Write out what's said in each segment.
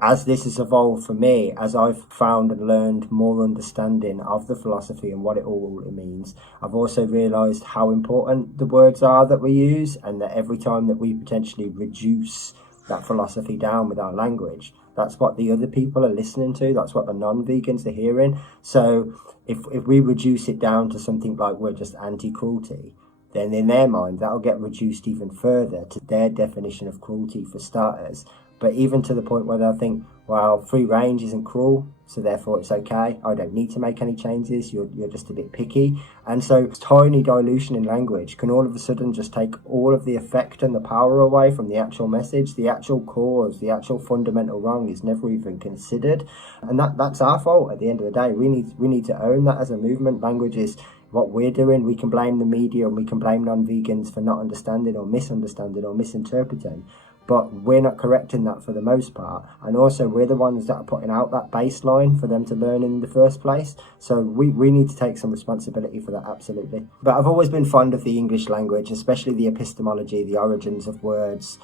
as this has evolved for me, as I've found and learned more understanding of the philosophy and what it all means, I've also realised how important the words are that we use, and that every time that we potentially reduce that philosophy down with our language, that's what the other people are listening to, that's what the non-vegans are hearing. So if we reduce it down to something like we're just anti-cruelty, then in their mind that'll get reduced even further to their definition of cruelty, for starters. But even to the point where they'll think, well, free range isn't cruel, so therefore it's okay, I don't need to make any changes, you're just a bit picky. And so tiny dilution in language can all of a sudden just take all of the effect and the power away from the actual message. The actual cause, the actual fundamental wrong is never even considered. And that's our fault at the end of the day. We need to own that as a movement. Language is what we're doing. We can blame the media and we can blame non-vegans for not understanding or misunderstanding or misinterpreting, but we're not correcting that for the most part. And also we're the ones that are putting out that baseline for them to learn in the first place. So we need to take some responsibility for that, absolutely. But I've always been fond of the English language, especially the epistemology, the origins of words,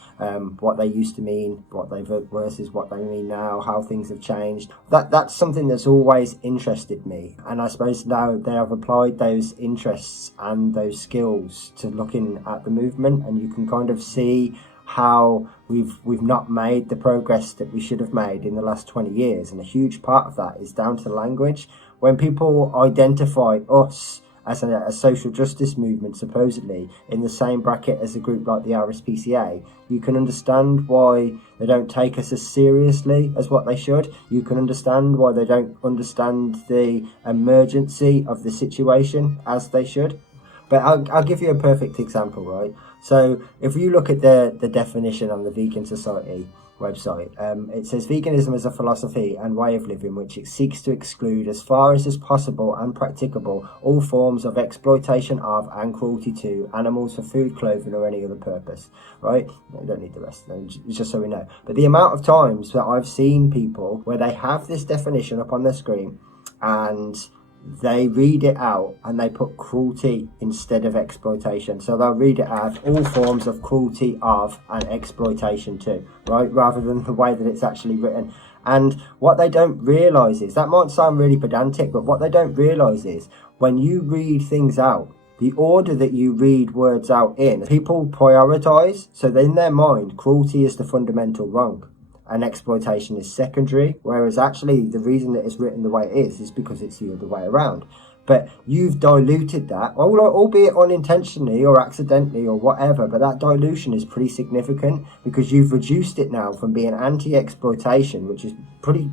what they used to mean, what they versus what they mean now, how things have changed. That's something that's always interested me. And I suppose now they have applied those interests and those skills to looking at the movement, and you can kind of see how we've not made the progress that we should have made in the last 20 years. And a huge part of that is down to language. When people identify us as a social justice movement, supposedly, in the same bracket as a group like the RSPCA, you can understand why they don't take us as seriously as what they should. You can understand why they don't understand the emergency of the situation as they should. But I'll give you a perfect example, right? So if you look at the definition on the Vegan Society website, it says veganism is a philosophy and way of living which it seeks to exclude as far as is possible and practicable all forms of exploitation of and cruelty to animals for food, clothing or any other purpose, right? I don't need the rest, just so we know. But the amount of times that I've seen people where they have this definition up on their screen and they read it out and they put cruelty instead of exploitation. So they'll read it as all forms of cruelty of and exploitation too, right? Rather than the way that it's actually written. And what they don't realise is, that might sound really pedantic, but what they don't realise is when you read things out, the order that you read words out in, people prioritise. So in their mind, cruelty is the fundamental wrong and exploitation is secondary, whereas actually the reason that it's written the way it is because it's the other way around. But you've diluted that, albeit unintentionally or accidentally or whatever, but that dilution is pretty significant because you've reduced it now from being anti-exploitation, which is pretty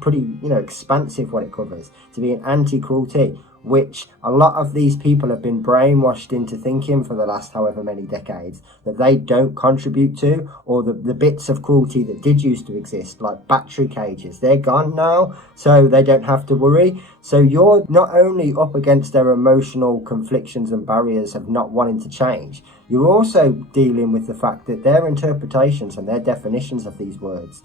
expansive what it covers, to being anti-cruelty, which a lot of these people have been brainwashed into thinking for the last however many decades that they don't contribute to, or the bits of cruelty that did used to exist, like battery cages, they're gone now, so they don't have to worry. So you're not only up against their emotional conflictions and barriers of not wanting to change, you're also dealing with the fact that their interpretations and their definitions of these words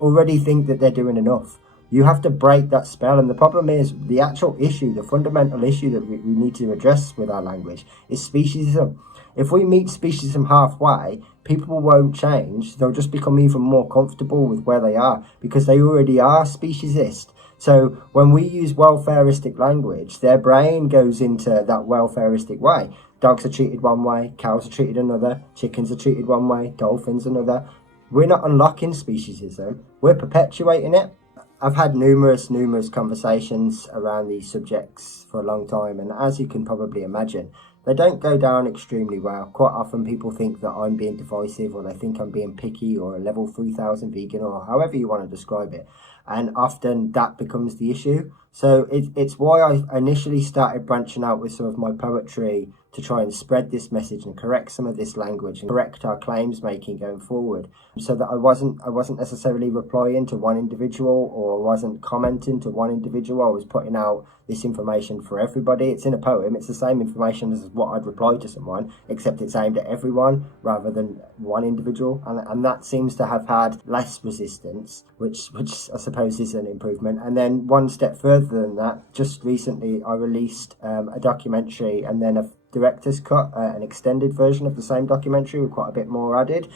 already think that they're doing enough. You have to break that spell, and the problem is the actual issue, the fundamental issue that we need to address with our language is speciesism. If we meet speciesism halfway, people won't change. They'll just become even more comfortable with where they are because they already are speciesist. So when we use welfaristic language, their brain goes into that welfaristic way. Dogs are treated one way, cows are treated another, chickens are treated one way, dolphins another. We're not unlocking speciesism, we're perpetuating it. I've had numerous conversations around these subjects for a long time, and as you can probably imagine, they don't go down extremely well. Quite often people think that I'm being divisive, or they think I'm being picky, or a level 3000 vegan, or however you want to describe it. And often that becomes the issue. So it's why I initially started branching out with some of my poetry to try and spread this message and correct some of this language and correct our claims making going forward, so that I wasn't necessarily replying to one individual or wasn't commenting to one individual. I was putting out this information for everybody. It's in a poem. It's the same information as what I'd reply to someone, except it's aimed at everyone rather than one individual. And that seems to have had less resistance, which I suppose is an improvement. And then one step further than that, just recently I released a documentary and then a director's cut, an extended version of the same documentary with quite a bit more added,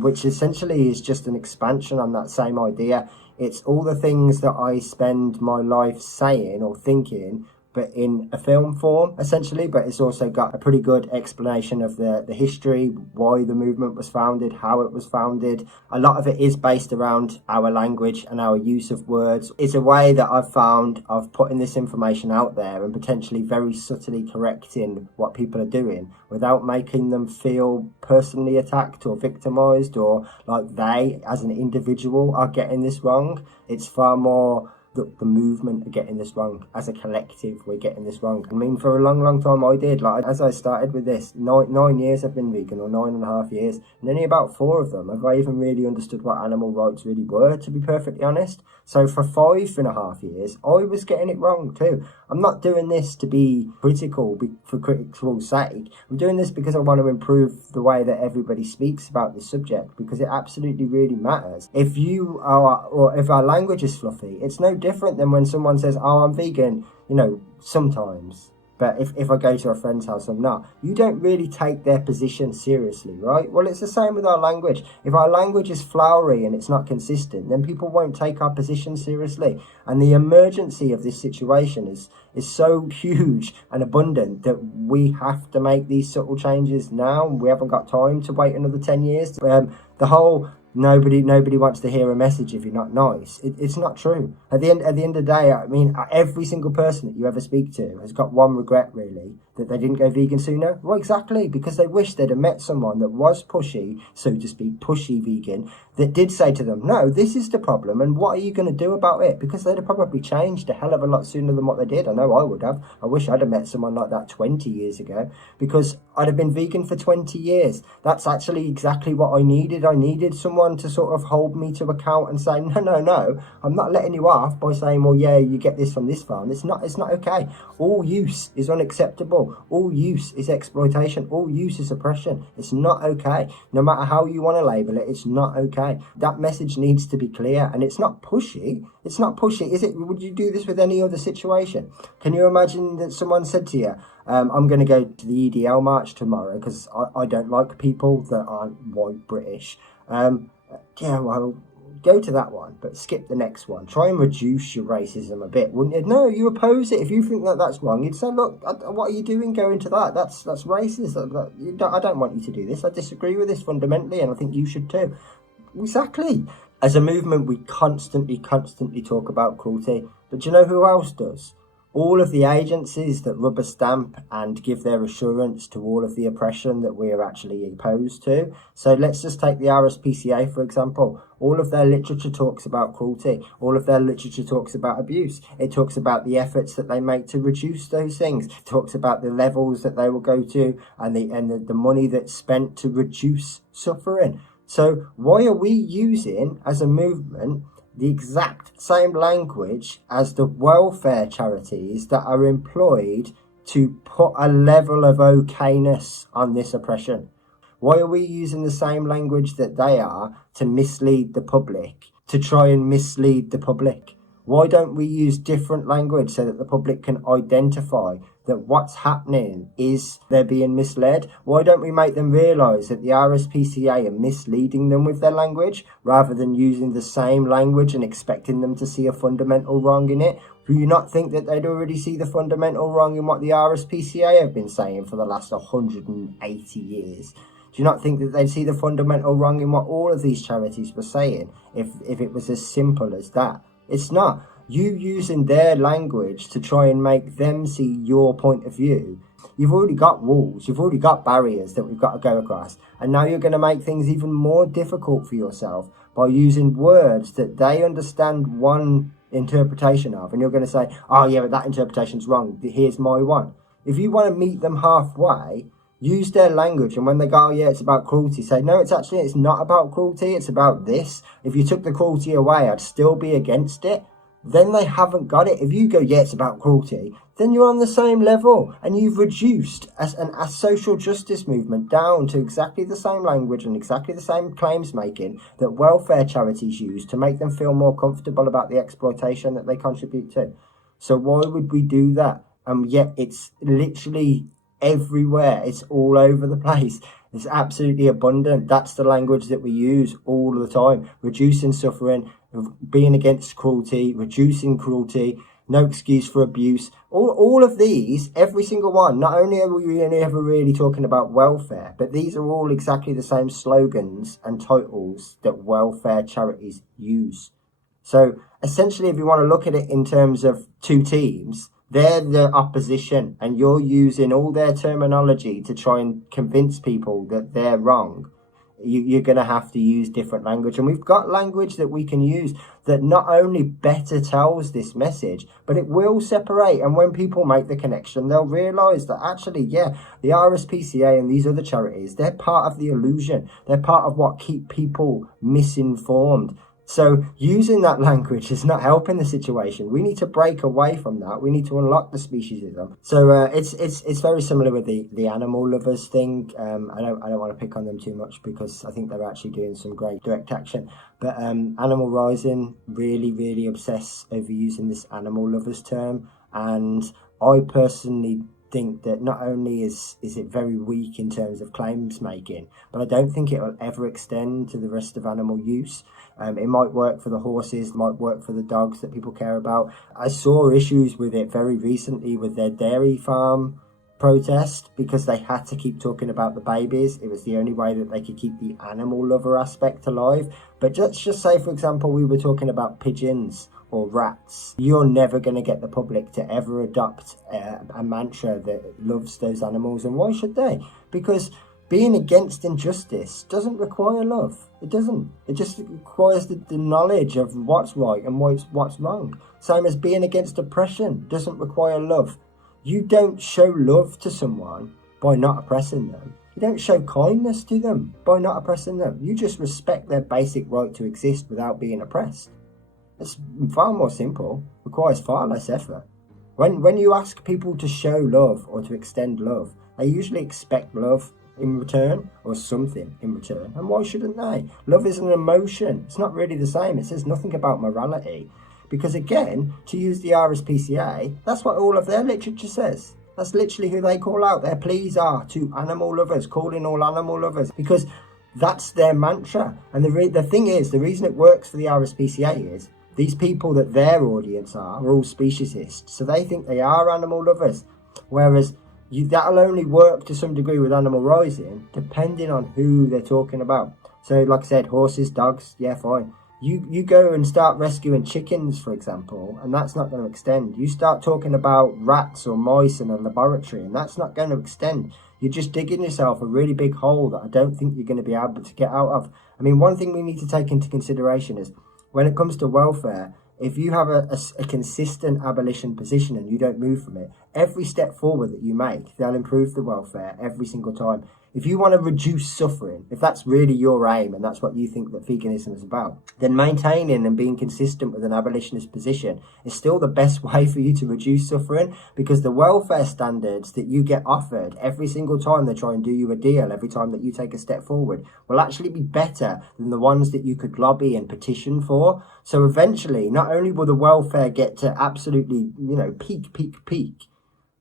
which essentially is just an expansion on that same idea. It's all the things that I spend my life saying or thinking, but in a film form, essentially. But it's also got a pretty good explanation of the history, why the movement was founded, how it was founded. A lot of it is based around our language and our use of words. It's a way that I've found of putting this information out there and potentially very subtly correcting what people are doing without making them feel personally attacked or victimized, or like they, as an individual, are getting this wrong. It's far more the movement are getting this wrong. As a collective, we're getting this wrong. I mean, for a long time I did. Like, as I started with this, nine years I've been vegan, or 9.5 years, and only about 4 of them have I even really understood what animal rights really were, to be perfectly honest. So for 5.5 years, I was getting it wrong too. I'm not doing this to be critical for critical sake. I'm doing this because I want to improve the way that everybody speaks about this subject, because it absolutely really matters. If you are, or if our language is fluffy, it's no different than when someone says, oh, I'm vegan, sometimes. But if I go to a friend's house, I'm not. You don't really take their position seriously, right? Well, it's the same with our language. If our language is flowery and it's not consistent, then people won't take our position seriously. And the emergency of this situation is so huge and abundant that we have to make these subtle changes now. We haven't got time to wait another 10 years. The whole nobody wants to hear a message if you're not nice. It's not true. At the end of the day, I mean, every single person that you ever speak to has got one regret, really, that they didn't go vegan sooner. Well, exactly, because they wish they'd have met someone that was pushy, so to speak, pushy vegan, that did say to them, no, this is the problem, and what are you going to do about it? Because they'd have probably changed a hell of a lot sooner than what they did. I know I would have. I wish I'd have met someone like that 20 years ago, because I'd have been vegan for 20 years. That's actually exactly what I needed. I needed someone to sort of hold me to account and say, no, I'm not letting you off by saying, well, yeah, you get this from this farm. It's not okay. All use is unacceptable. All use is exploitation. All use is oppression. It's not okay. No matter how you want to label it, it's not okay. That message needs to be clear, and it's not pushy. It's not pushy, is it? Would you do this with any other situation? Can you imagine that someone said to you, I'm going to go to the EDL march tomorrow because I don't like people that aren't white British. Yeah, well, go to that one, but skip the next one. Try and reduce your racism a bit, wouldn't you? No, you oppose it. If you think that that's wrong, you'd say, look, what are you doing going to that? That's racist. I don't want you to do this. I disagree with this fundamentally, and I think you should too. Exactly. As a movement, we constantly talk about cruelty, but do you know who else does? All of the agencies that rubber stamp and give their assurance to all of the oppression that we are actually opposed to. So let's just take the RSPCA, for example. All of their literature talks about cruelty. All of their literature talks about abuse. It talks about the efforts that they make to reduce those things. It talks about the levels that they will go to and the money that's spent to reduce suffering. So why are we using, as a movement, the exact same language as the welfare charities that are employed to put a level of okayness on this oppression? Why are we using the same language that they are to mislead the public, to try and mislead the public? Why don't we use different language so that the public can identify that what's happening is they're being misled? Why don't we make them realise that the RSPCA are misleading them with their language, rather than using the same language and expecting them to see a fundamental wrong in it? Do you not think that they'd already see the fundamental wrong in what the RSPCA have been saying for the last 180 years? Do you not think that they'd see the fundamental wrong in what all of these charities were saying if it was as simple as that? It's not. You using their language to try and make them see your point of view. You've already got walls, you've already got barriers that we've got to go across. And now you're going to make things even more difficult for yourself by using words that they understand one interpretation of. And you're going to say, oh yeah, but that interpretation's wrong. Here's my one. If you want to meet them halfway, use their language, and when they go, oh yeah, it's about cruelty, say, no, it's not about cruelty, it's about this. If you took the cruelty away, I'd still be against it. Then they haven't got it. If you go, yeah, it's about cruelty, then you're on the same level, and you've reduced a social justice movement down to exactly the same language and exactly the same claims making that welfare charities use to make them feel more comfortable about the exploitation that they contribute to. So why would we do that? Yet it's literally everywhere. It's all over the place. It's absolutely abundant. That's the language that we use all the time. Reducing suffering, being against cruelty, reducing cruelty, no excuse for abuse. All of these, every single one, not only are we ever really talking about welfare, but these are all exactly the same slogans and titles that welfare charities use. So essentially, if you want to look at it in terms of two teams, they're the opposition, and you're using all their terminology to try and convince people that they're wrong. You're going to have to use different language, and we've got language that we can use that not only better tells this message, but it will separate. And when people make the connection, they'll realize that actually, yeah, the RSPCA and these other charities, they're part of the illusion. They're part of what keep people misinformed. So using that language is not helping the situation. We need to break away from that. We need to unlock the speciesism. So it's very similar with the animal lovers thing. I don't want to pick on them too much because I think they're actually doing some great direct action. But Animal Rising really obsess over using this animal lovers term, and I personally think that not only is it very weak in terms of claims making, but I don't think it will ever extend to the rest of animal use. It might work for the horses, it might work for the dogs that people care about. I saw issues with it very recently with their dairy farm protest because they had to keep talking about the babies. It was the only way that they could keep the animal lover aspect alive. But let's just say, for example, we were talking about pigeons or rats. You're never going to get the public to ever adopt a mantra that loves those animals. And why should they? Because being against injustice doesn't require love. It doesn't. It just requires the knowledge of what's right and what's wrong. Same as being against oppression doesn't require love. You don't show love to someone by not oppressing them. You don't show kindness to them by not oppressing them. You just respect their basic right to exist without being oppressed. It's far more simple, requires far less effort. When you ask people to show love or to extend love, they usually expect love in return or something in return. And why shouldn't they? Love is an emotion. It's not really the same. It says nothing about morality. Because again, to use the RSPCA, that's what all of their literature says. That's literally who they call out. Their pleas are to animal lovers, calling all animal lovers, because that's their mantra. And the thing is, the reason it works for the RSPCA is these people that their audience are all speciesists. So they think they are animal lovers. Whereas that'll only work to some degree with Animal Rising, depending on who they're talking about. So like I said, horses, dogs, yeah, fine. You go and start rescuing chickens, for example, and that's not going to extend. You start talking about rats or mice in a laboratory, and that's not going to extend. You're just digging yourself a really big hole that I don't think you're going to be able to get out of. I mean, one thing we need to take into consideration is when it comes to welfare, if you have a consistent abolition position and you don't move from it, every step forward that you make, they'll improve the welfare every single time. If you want to reduce suffering, if that's really your aim and that's what you think that veganism is about, then maintaining and being consistent with an abolitionist position is still the best way for you to reduce suffering, because the welfare standards that you get offered every single time they try and do you a deal, every time that you take a step forward, will actually be better than the ones that you could lobby and petition for. So eventually, not only will the welfare get to absolutely, peak,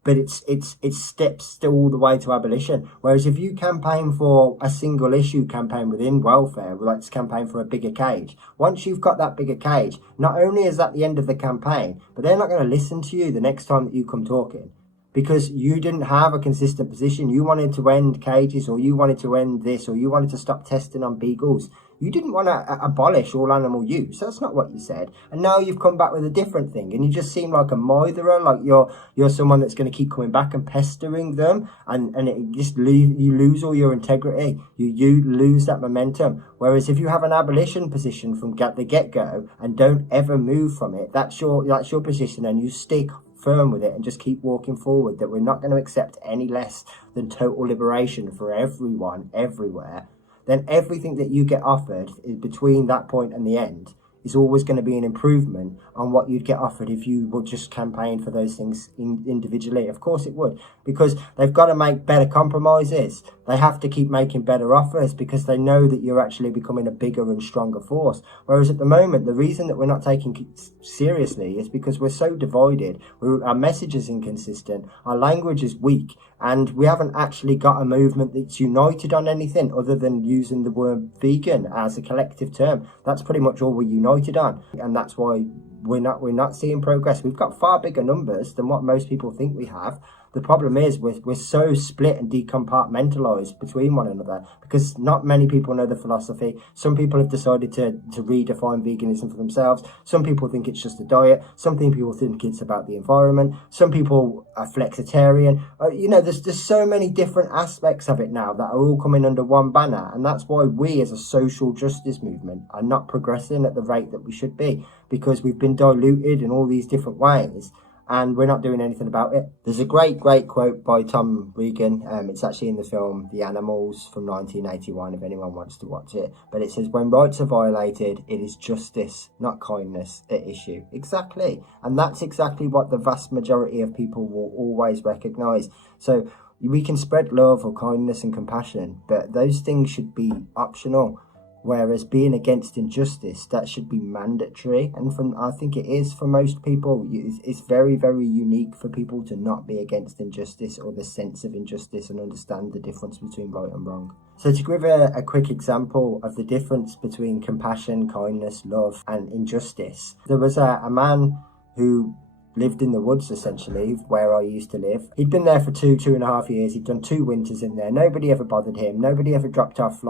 but it's steps still all the way to abolition. Whereas if you campaign for a single issue campaign within welfare, let's campaign for a bigger cage. Once you've got that bigger cage, not only is that the end of the campaign, but they're not going to listen to you the next time that you come talking, because you didn't have a consistent position. You wanted to end cages, or you wanted to end this, or you wanted to stop testing on beagles. You didn't want to abolish all animal use. That's not what you said. And now you've come back with a different thing, and you just seem like a mitherer, like you're someone that's going to keep coming back and pestering them, and it just you lose all your integrity. You lose that momentum. Whereas if you have an abolition position from the get-go and don't ever move from it, that's your position, and you stick firm with it and just keep walking forward, that we're not going to accept any less than total liberation for everyone, everywhere, then everything that you get offered is between that point and the end is always going to be an improvement on what you'd get offered if you would just campaign for those things individually. Of course it would, because they've got to make better compromises. They have to keep making better offers because they know that you're actually becoming a bigger and stronger force. Whereas at the moment, the reason that we're not taking it seriously is because we're so divided. Our message is inconsistent, our language is weak, and we haven't actually got a movement that's united on anything other than using the word vegan as a collective term. That's pretty much all we're united united on, and that's why we're not seeing progress. We've got far bigger numbers than what most people think we have. The problem is we're so split and decompartmentalized between one another because not many people know the philosophy. Some people have decided to redefine veganism for themselves. Some people think it's just a diet. Some people think it's about the environment. Some people are flexitarian. There's so many different aspects of it now that are all coming under one banner, and that's why we as a social justice movement are not progressing at the rate that we should be, because we've been diluted in all these different ways and we're not doing anything about it. There's a great quote by Tom Regan. It's actually in the film The Animals from 1981, if anyone wants to watch it. But it says, when rights are violated, it is justice, not kindness, at issue. Exactly. And that's exactly what the vast majority of people will always recognise. So we can spread love or kindness and compassion, but those things should be optional. Whereas being against injustice, that should be mandatory. And I think it is for most people. It's very, very unique for people to not be against injustice or the sense of injustice and understand the difference between right and wrong. So to give a quick example of the difference between compassion, kindness, love and injustice, there was a man who lived in the woods, essentially, where I used to live. He'd been there for 2.5 years. He'd done 2 winters in there. Nobody ever bothered him. Nobody ever dropped off,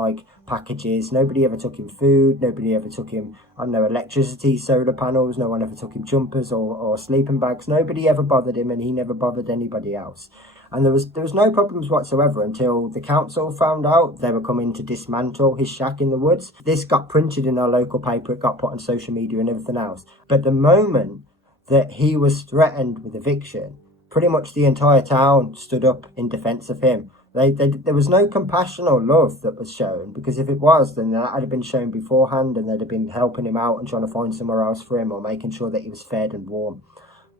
packages. Nobody ever took him food. Nobody ever took him, electricity, solar panels. No one ever took him jumpers or sleeping bags. Nobody ever bothered him, and he never bothered anybody else. And there was no problems whatsoever until the council found out they were coming to dismantle his shack in the woods. This got printed in our local paper. It got put on social media and everything else. But the moment that he was threatened with eviction, pretty much the entire town stood up in defence of him. There was no compassion or love that was shown, because if it was, then that had been shown beforehand and they'd have been helping him out and trying to find somewhere else for him or making sure that he was fed and warm.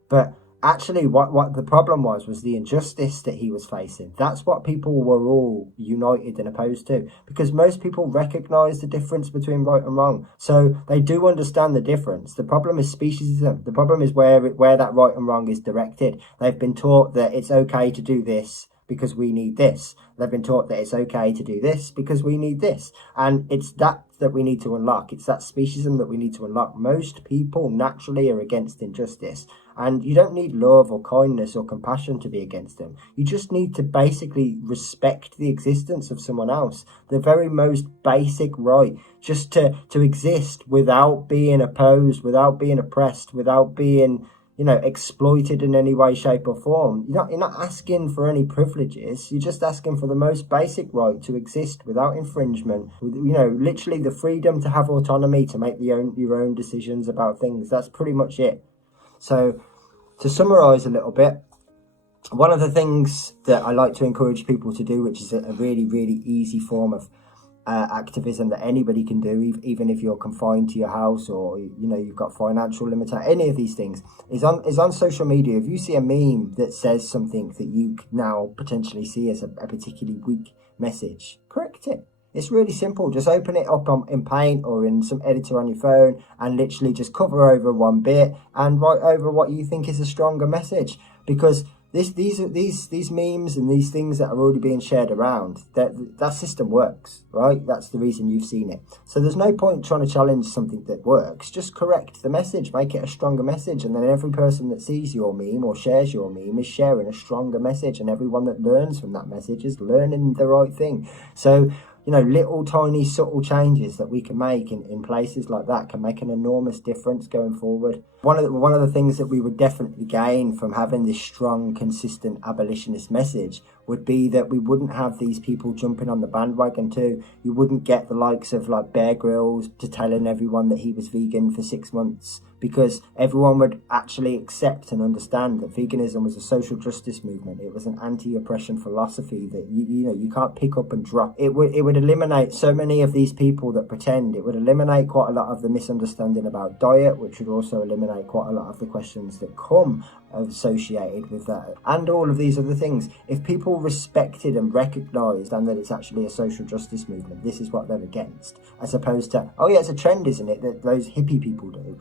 But actually what the problem was the injustice that he was facing. That's what people were all united and opposed to, because most people recognise the difference between right and wrong. So they do understand the difference. The problem is speciesism. The problem is where that right and wrong is directed. They've been taught that it's okay to do this because we need this. They've been taught that it's okay to do this because we need this. And it's that we need to unlock. It's that speciesism that we need to unlock. Most people naturally are against injustice. And you don't need love or kindness or compassion to be against them. You just need to basically respect the existence of someone else. The very most basic right, just to exist without being opposed, without being oppressed, without being exploited in any way, shape or form. You're not asking for any privileges. You're just asking for the most basic right to exist without infringement. With, literally the freedom to have autonomy, to make your own decisions about things. That's pretty much it. So to summarise a little bit, one of the things that I like to encourage people to do, which is a really, really easy form of activism that anybody can do, even if you're confined to your house or you've got financial limitations, any of these things, is on social media. If you see a meme that says something that you now potentially see as a particularly weak message, correct it. It's really simple. Just open it up in Paint or in some editor on your phone and literally just cover over one bit and write over what you think is a stronger message. Because these memes and these things that are already being shared around, that system works, right? That's the reason you've seen it. So there's no point trying to challenge something that works. Just correct the message, make it a stronger message, and then every person that sees your meme or shares your meme is sharing a stronger message, and everyone that learns from that message is learning the right thing. So little tiny subtle changes that we can make in places like that can make an enormous difference going forward. One of the things that we would definitely gain from having this strong, consistent abolitionist message would be that we wouldn't have these people jumping on the bandwagon too. You wouldn't get the likes of Bear Grylls to telling everyone that he was vegan for 6 months, because everyone would actually accept and understand that veganism was a social justice movement. It was an anti-oppression philosophy that you can't pick up and drop. It would eliminate so many of these people that pretend. It would eliminate quite a lot of the misunderstanding about diet, which would also eliminate quite a lot of the questions that come associated with that, and all of these other things. If people respected and recognised and that it's actually a social justice movement, this is what they're against, as opposed to, oh yeah, it's a trend, isn't it, that those hippie people do,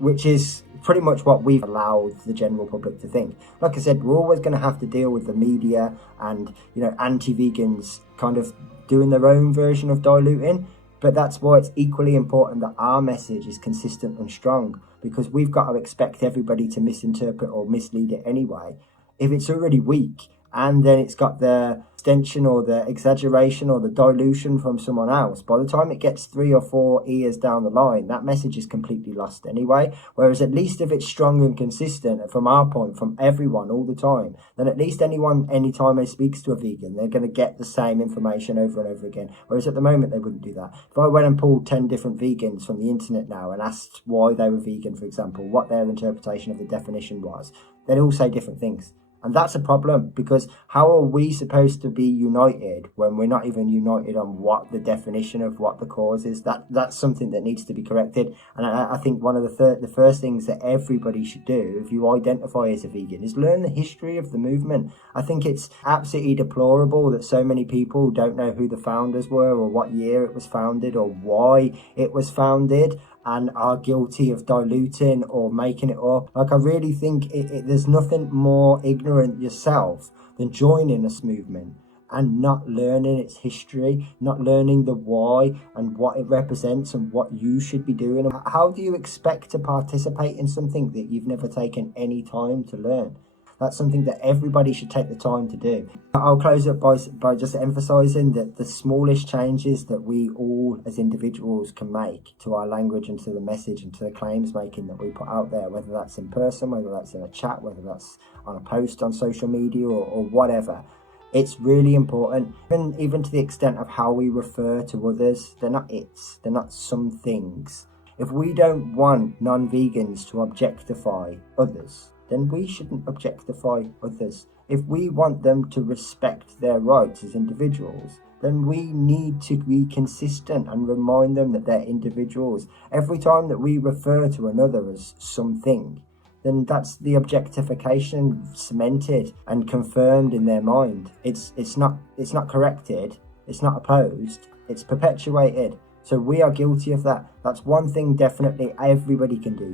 which is pretty much what we've allowed the general public to think. Like I said, we're always going to have to deal with the media and anti-vegans kind of doing their own version of diluting. But that's why it's equally important that our message is consistent and strong, because we've got to expect everybody to misinterpret or mislead it anyway. If it's already weak and then it's got the extension or the exaggeration or the dilution from someone else, by the time it gets 3 or 4 ears down the line, that message is completely lost anyway. Whereas at least if it's strong and consistent from our point, from everyone all the time, then at least anytime they speaks to a vegan, they're going to get the same information over and over again. Whereas at the moment, they wouldn't do that. If I went and pulled 10 different vegans from the internet now and asked why they were vegan, for example, what their interpretation of the definition was, they'd all say different things. And that's a problem, because how are we supposed to be united when we're not even united on what the definition of what the cause is? That's something that needs to be corrected. And I think one of the first things that everybody should do if you identify as a vegan is learn the history of the movement. I think it's absolutely deplorable that so many people don't know who the founders were or what year it was founded or why it was founded, and are guilty of diluting or making it up. Like, I really think there's nothing more ignorant yourself than joining this movement and not learning its history, not learning the why and what it represents and what you should be doing. How do you expect to participate in something that you've never taken any time to learn? That's something that everybody should take the time to do. I'll close up by just emphasising that the smallest changes that we all as individuals can make to our language and to the message and to the claims making that we put out there, whether that's in person, whether that's in a chat, whether that's on a post on social media or whatever, it's really important. Even to the extent of how we refer to others. They're not it's, they're not some things. If we don't want non-vegans to objectify others, then we shouldn't objectify others. If we want them to respect their rights as individuals, then we need to be consistent and remind them that they're individuals. Every time that we refer to another as something, then that's the objectification cemented and confirmed in their mind. It's not corrected, it's not opposed, it's perpetuated. So we are guilty of that. That's one thing definitely everybody can do.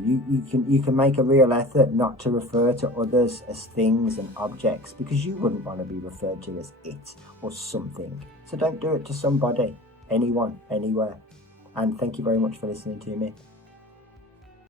You can make a real effort not to refer to others as things and objects, because you wouldn't want to be referred to as it or something. So don't do it to somebody, anyone, anywhere. And thank you very much for listening to me.